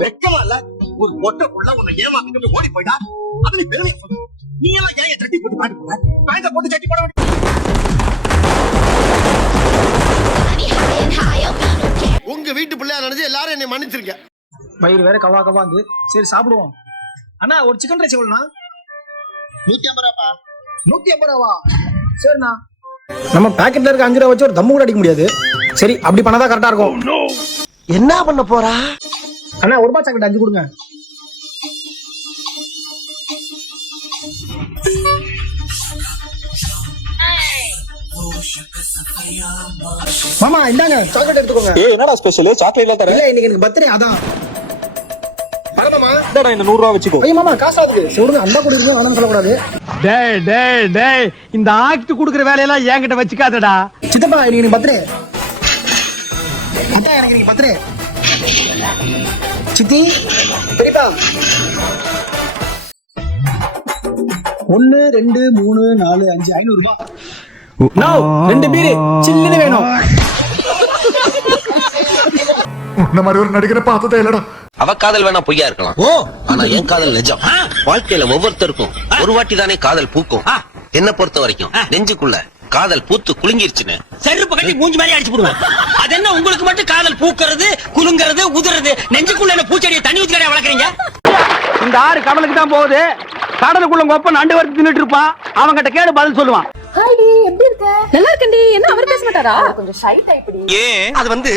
வெக்கமா இல்ல? ஒரு பொட்டக்குள்ள உன்னை ஏமாத்திட்டு ஓடி போயிட்டா அது நீ பெருமையா சொல்லு. நீ எல்லாம் ஏன் சட்டி போட்டு காட்டு போற? பேண்ட போட்டு சட்டி போட வேண்டிய. உங்க வீட்டு பிள்ளையா நினைச்சு எல்லாரும் என்னை மன்னிச்சிருக்க. வயிறு வேற கவா கவாந்து. சரி சாப்பிடுவோம். அண்ணா ஒரு சிக்கன் ரைஸ் எவ்வளோண்ணா? 150 ரூபாப்பா. 150 ரூபாவா? சரிண்ணா. நம்ம பாக்கெட்ல இருக்க 5 ரூபா வச்சு ஒரு தம்மு கூட அடிக்க முடியாது. சரி அப்படி பண்ணாதான் கரெக்டா இருக்கும். என்ன பண்ண போறா? அண்ணா ஒரு ரூபாய் சாக்லேட் 5 கொடுங்க. மாமா இந்தாங்க சாக்லேட் எடுத்துக்கோங்க. என்னடா ஸ்பெஷல்? சாக்லேட்ல தர? இல்ல இன்னைக்கு எனக்கு பர்த்டே அதான். பரதமா? டேய் இந்த 100 ரூபாய் வெச்சுக்கோ. ஐய மாமா காசு ஆகுது. சொல்லுங்க அண்டா குடிங்க வேணாம்னு சொல்ல கூடாது. டேய் இந்த ஆக்ட் குடுக்குற வேலையெல்லாம் என்கிட்ட வச்சுக்காதடா. சித்தப்பா இன்னைக்கு பர்த்டே. அத்தா எனக்கு இன்னைக்கு பர்த்டே. சித்தி பெரியப்பா 1 2 3 4 5 500 ரூபாய். நோ 2 பீர் சில்லுன்னு வேணும். இந்த மாதிரி ஒரு நடிகரை பார்த்ததே இல்லடா. அவ காதல் வேணா பொய்யா இருக்கலாம், ஆனா என் காதல் நிஜம். வாழ்க்கையில ஒவ்வொருத்தருக்கும் ஒரு வாட்டி தானே காதல் பூக்கும். என்ன பொறுத்த வரைக்கும் நெஞ்சுக்குள்ள காதல் பூத்து குலுங்கிருச்சுன்னு செருப்பு கட்டி மூஞ்சி மாதிரி அடிச்சு போடுவேன். அது என்ன உங்களுக்கு மட்டும் காதல் பூக்கிறது குலுங்கிறது உதிர்றது? நெஞ்சுக்குள்ள என்ன பூச்செடியை தண்ணி ஊத்தி கடை வளர்க்குறீங்க? இந்த ஆறு கடலுக்கு தான் போகுது. கடலுக்குள்ள கொப்ப நண்டு வறுத்து தின்னுட்டு இருப்பான். அவங்கிட்ட கேடு பதில் சொல்லுவான். ஹாய் டி, எப்படி இருக்க? நல்லா இருக்கேன்டி. என்ன அவர் பேச மாட்டாரா? கொஞ்சம் ஷை டைப் டி. ஏன் அது வந்து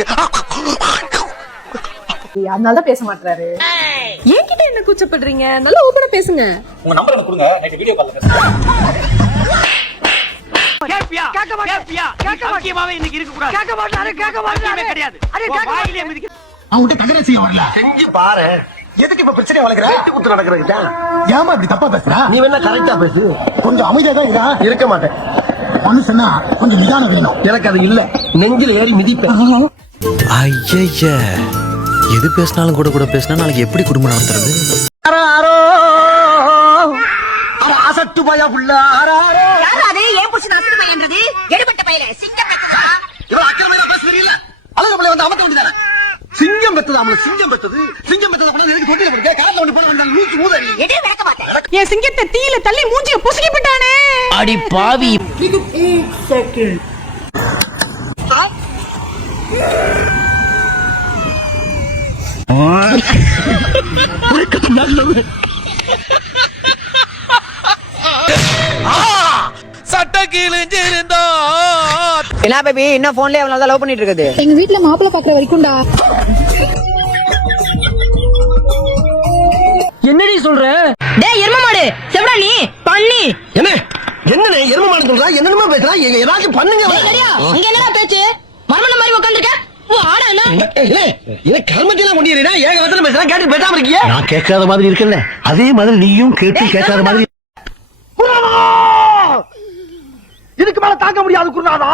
அதனால தான் பேச மாட்டாரு. என்கிட்ட என்ன கூச்சப்படுறீங்க? நல்லா ஓபனா பேசுங்க. உங்க நம்பர் எனக்கு கொடுங்க, நைட் வீடிய கால்ல பேசுறேன். கேட்கமாவே இன்னைக்கு இருக்க கூடாது. கேட்க மாட்டாரு கிடையாது. வாயிலே மிதிக்க. அவன்கிட்ட தகராசியா வரல. செஞ்சு பாரு. எதுக்கு இப்ப பிரச்சனை வளர்க்குற? வெட்டி குத்து நடக்கிறதுக்கு தான். ஏமா இப்படி தப்பா பேசுறா? நீ வேணா கரெக்டா பேசு. கொஞ்சம் அமைதியா தான் இருக்க மாட்டேன். மனுஷனா கொஞ்சம் நிதானம் வேணும். எனக்கு அது இல்ல. நெஞ்சில் ஏறி மிதிப்பேன். ஐய எது பேசினாலும் கூட பேசினா நாளைக்கு எப்படி குடும்பம் நடத்துறது? அசட்டு பயா புள்ள. யார் அது? ஏன் புடிச்சு அசட்டு பையன்றது? எடுபட்ட பையல சிங்கம் பெத்ததா? இவன் அக்கிரமையா பேசுறீல்ல? அழகு பிள்ளை வந்து அமத்த வேண்டியதானே. சிங்கம் பெத்தது அவள சிங்கம் பெத்தது. சிங்கம் பெத்தத கொண்டு எதுக்கு தொட்டில போடுங்க? கால்ல ஒண்ணு போட வேண்டாம். லூசு மூதறி. எடே விளக்க மாட்டேன். என் சிங்கத்தை தீயில தள்ளி மூஞ்சிய புசுக்கி விட்டானே. அடி பாவி. சட்ட கிழிஞ்சிருந்தா என்ன பேபி இன்னும் போன்லயே அவனால லவ் பண்ணிட்டு இருக்குது? எங்க வீட்ல மாப்பிள்ளை பாக்குற வரைக்கும்டா. என்னடி சொல்ற? டேய் எரும மாடு செவடா நீ பண்ணி. என்ன என்னனே எரும மாடு சொல்றா? என்னமா பேசுறா? ஏதாச்சும் பண்ணுங்க. இங்க என்னடா பேச்சு? மர்மன மாதிரி உட்கார்ந்திருக்க. வாடா என்ன? இல்ல கர்மத்தில முடியறடா. ஏக வசனம் பேசுறா. கேட்டு பேசாம இருக்கியே. நான் கேட்காத மாதிரி இருக்கல, அதே மாதிரி நீயும் கேட்டு கேட்காத மாதிரி. இதுக்கு மேல தாங்க முடியாது குருநாதா.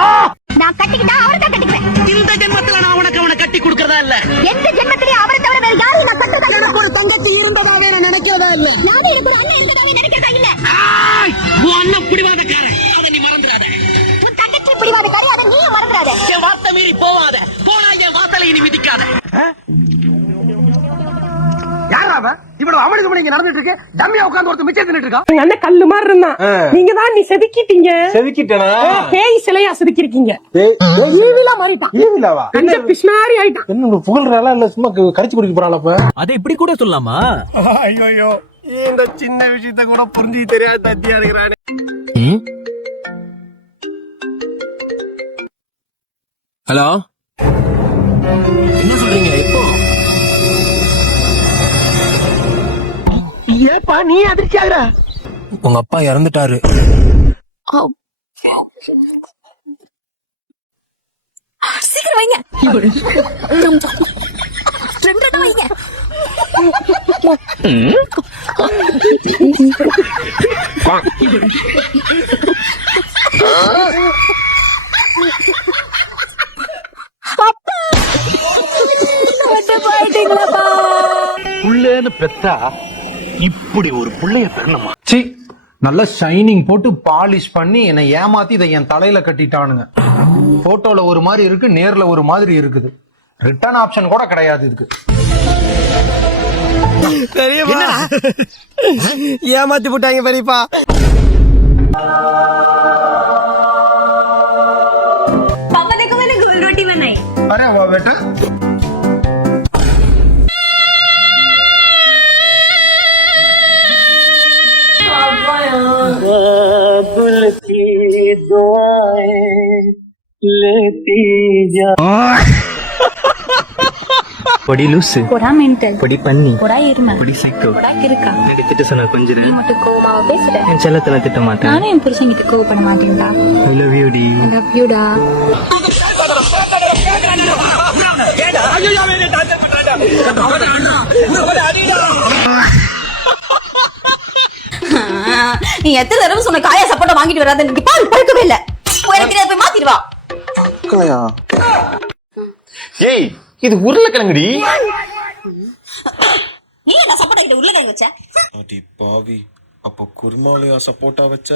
நான் கட்டிக்கிட்டா அவரை தான் கட்டிக்குவேன். இந்த ஜென்மத்துல நான் உனக்கு அவனை கட்டி கொடுக்கறதா இல்ல. எந்த ஜென்மத்திலே அவரை தவிர வேற யாரையும் நான் கட்டதா இல்ல. ஒரு தங்கச்சி இருந்ததாவே நான் நினைக்கிறதா இல்ல. நானே எனக்கு ஒரு அண்ணன் இருந்ததாவே நினைக்கிறதா இல்ல. உன் அண்ணன் பிடிவாதக்காரன், அதை நீ மறந்துடாத. உன் தங்கச்சி பிடிவாதக்காரி, அதை நீயும் மறந்துடாத. என் வார்த்தை மீறி போவாத. போனா என் வாசலை இனி மிதிக்காத. யாரா அவன்? இவ்வளவு அமளி துமளி இங்க நடந்துட்டு இருக்கு. டம்மியா உட்கார்ந்து ஒருத்தர் மிச்சம் தின்னுட்டு இருக்கா. எங்க அண்ணன் கல்லு மாதிரி இருந்தான். நீங்க தான் நீ செதுக்கிட்டீங்க. செதுக்கிட்டேனா? பேய் சிலையா செதுக்கிருக்கீங்க. ஈவிலா மாறிட்டான். ஈவிலாவா? அந்த பிஷ்மாரி ஆயிட்டான். என்ன புகழ்றாளா இல்ல சும்மா கரிச்சு குடிக்க போறாளா? அப்ப அதை இப்படி கூட சொல்லலாமா? ஐயோ இந்த சின்ன விஷயத்த கூட புரிஞ்சு தெரியாத தத்தியா இருக்கிறானே. ஹலோ என்ன சொல்றீங்க? எப்போ? ஏப்பா நீ அதிர்ச்சி ஆகுற? உங்க அப்பா இறந்துட்டாரு. சீக்கிரம் வைங்க. ரெண்டு வைங்க. புள்ளேன்னு பெத்தா இப்படி ஒரு புள்ளைய பெறணுமா? சி நல்ல ஷைனிங் போட்டு பாலிஷ் பண்ணி என்னை ஏமாத்தி இதை என் தலையில கட்டிட்டானுங்க. போட்டோல ஒரு மாதிரி இருக்கு, நேர்ல ஒரு மாதிரி இருக்குது. ரிட்டர்ன் ஆப்ஷன் கூட கிடையாது இதுக்கு. ஏமாத்தி போட்டாங்க பெரியப்பா. पापा देखो मैंने गोल रोटी बनाई। अरे वाह बेटा। படி லூசு, போடா மென்டல், படி பண்ணி, போடா எருமை, படி சைக்கோ, போடா கிறுக்கா. திட்ட சொன்ன கொஞ்சம் நீ மட்டும் கோவமாவா பேசுற? என் செல்லத்துல திட்ட மாட்டேன். நானும் என் புருஷன்கிட்ட கோவப்பட மாட்டேன்டா. ஐ லவ் யூ டி. I love you டா. நீ எத்தனை தடவை சொன்ன காயா சப்போட்டா வாங்கிட்டு வராத, நீ பால் பறக்கவே இல்ல. எனக்கு தெரியாது, போய் மாத்திட்டு வா. ஏய் இது உருளைக்கிழங்குடி. நீ என்ன சப்போட்டா கிட்ட உருளைக்கிழங்கு வச்ச? அடி பாவி, அப்போ குருமாலையா சப்போட்டா வச்ச?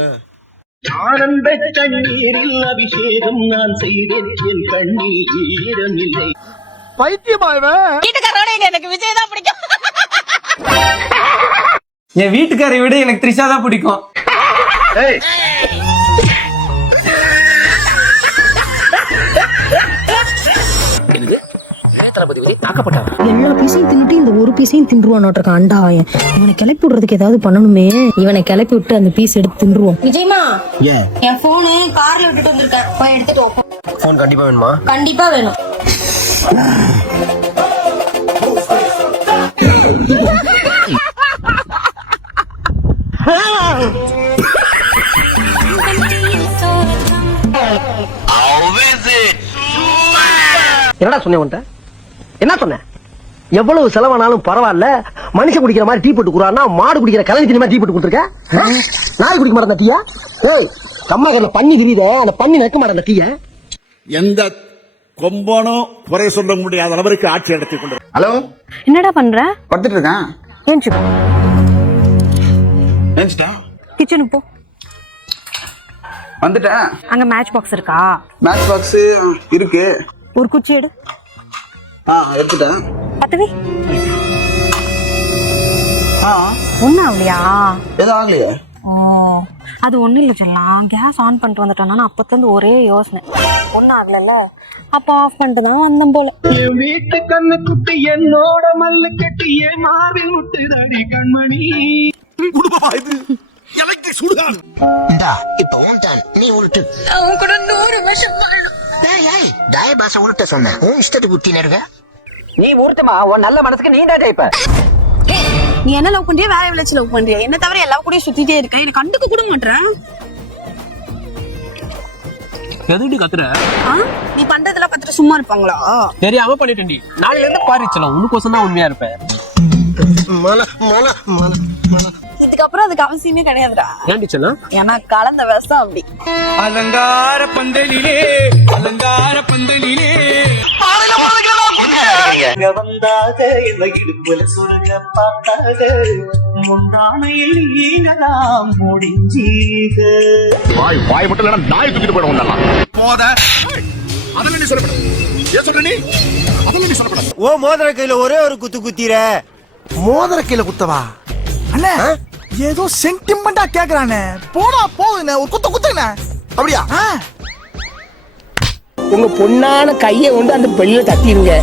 ஆனந்த கண்ணீரில் அபிஷேகம் நான் செய்தேன், என் கண்ணீர் ஈரமில்லை. பைத்தியமா இவன்? வீட்டுக்காரோட எனக்கு விஜய் தான் பிடிக்கும். என் வீட்டுக்காரை விட எனக்கு த்ரிஷா தான் பிடிக்கும். எல்லா பீஸையும் தின்னுட்டு இந்த ஒரு பீஸையும் தின்றுவான் அண்டாவன். இவனை கிளப்பி விடுறதுக்கு ஏதாவது பண்ணணுமே. இவனை கிளப்பி விட்டு அந்த பீஸ் எடுத்து தின்றுவோம். விஜய்மா, என் போனு கார்ல விட்டுட்டு வந்திருக்கேன், போய் எடுத்துட்டு வா. போன் கண்டிப்பா வேணுமா? கண்டிப்பா வேணும். என்னடா சொன்னேன் உன்ட்ட? என்ன சொன்ன? எவ்வளவு செலவானாலும் பரவாயில்ல, மனுஷன் குடிக்கிற மாதிரி டீ போட்டு குடுறான்னா மாடு குடிக்கிற கலனி தண்ணி மாதிரி டீ போட்டு கொடுத்துருக்க. நாய் குடிக்க மாட்டேன் டீயா? ஏய், கம்மாக்கல்ல பண்ணி விரியுத, அந்த பண்ணி நக்க மாட்டேன் டீய. எந்த கொம்பனும் குறை சொல்ல முடியாத அளவிற்கு ஆட்சி நடத்தி கொண்டு. ஹலோ, என்னடா பண்ற? படுத்துட்டு இருக்கேன். நினைச்சிட்டேன். கிச்சனுக்கு போ. வந்துட்டேன். அங்க மேட்ச் பாக்ஸ் இருக்கா? மேட்ச் பாக்ஸ் இருக்கு. ஒரு குச்சி எடு. எடுத்துட்டேன். பத்தவி ஒண்ணு ஆகலையா? எதுவும் ஆகலையா? அது ஒண்ணு இல்ல சொல்லலாம். கேஸ் ஆன் பண்ணிட்டு வந்துட்டோம்னா அப்பத்துல இருந்து ஒரே யோசனை, ஒன்னும் ஆகல, அப்ப ஆஃப் பண்ணிட்டு தான் வந்தோம் போல. என் வீட்டு கண்ணு குட்டி என்னோட மல்லு கட்டி என் மார்பில் விட்டுதாடி கண்மணி. எனக்கு சுடுகாடு. இந்தா இப்ப உன்தான், நீ உருட்டு. அவன் கூட 100 வருஷம் வாழணும். தாய பாச உருட்ட சொன்ன உன் இஷ்டத்துக்கு குத்தி நடுங்க. நீ மூர்த்தமா, உன் நல்ல மனசுக்கு நீ தான் ஜெயிப்ப. நீ என்ன லவ் பண்றியா, வேற விளைச்சு லவ் பண்றியா? என்ன தவிர எல்லா கூடயும் சுத்திட்டே இருக்க, எனக்கு கண்டுக்க கூட மாட்டேன். எதுடி கத்துற? நீ பண்றதெல்லாம் பார்த்துட்டு சும்மா இருப்பாங்களா? தெரியாம பண்ணிட்டேன்டி. நாளைல இருந்து பாரிச்சலாம், உனக்கோசம் தான் உண்மையா இருப்பேன். இதுக்கப்புறம் அதுக்கு அவசியமே கிடையாதுடா. ஏன்டி சொன்னா? ஏன்னா கலந்த விஷம் அப்படி. அலங்கார பந்தலிலே, அலங்கார பந்தலிலே வந்தாக என்ன இடுப்புல சுருங்க பார்த்தாக முந்தானையில் ஈனலாம் முடிஞ்சீக. வாய் மட்டும் இல்லைன்னா நாய் தூக்கிட்டு போயிடும். போத அதெல்லாம் நீ சொல்லப்பட. ஏன் சொல்ற நீ? அதெல்லாம் நீ சொல்லப்பட. ஓ மோதிர கையில ஒரே ஒரு குத்து குத்திர. மோதிர கையில குத்தவா? அண்ணா ஏதோ சென்டிமெண்டா கேக்குறானே. போடா போகுதுண்ணே, ஒரு குத்த குத்துண்ணே. அப்படியா? உங்க பொண்ணான கையை கொண்டு அந்த பெல்ல தட்டிடுங்க.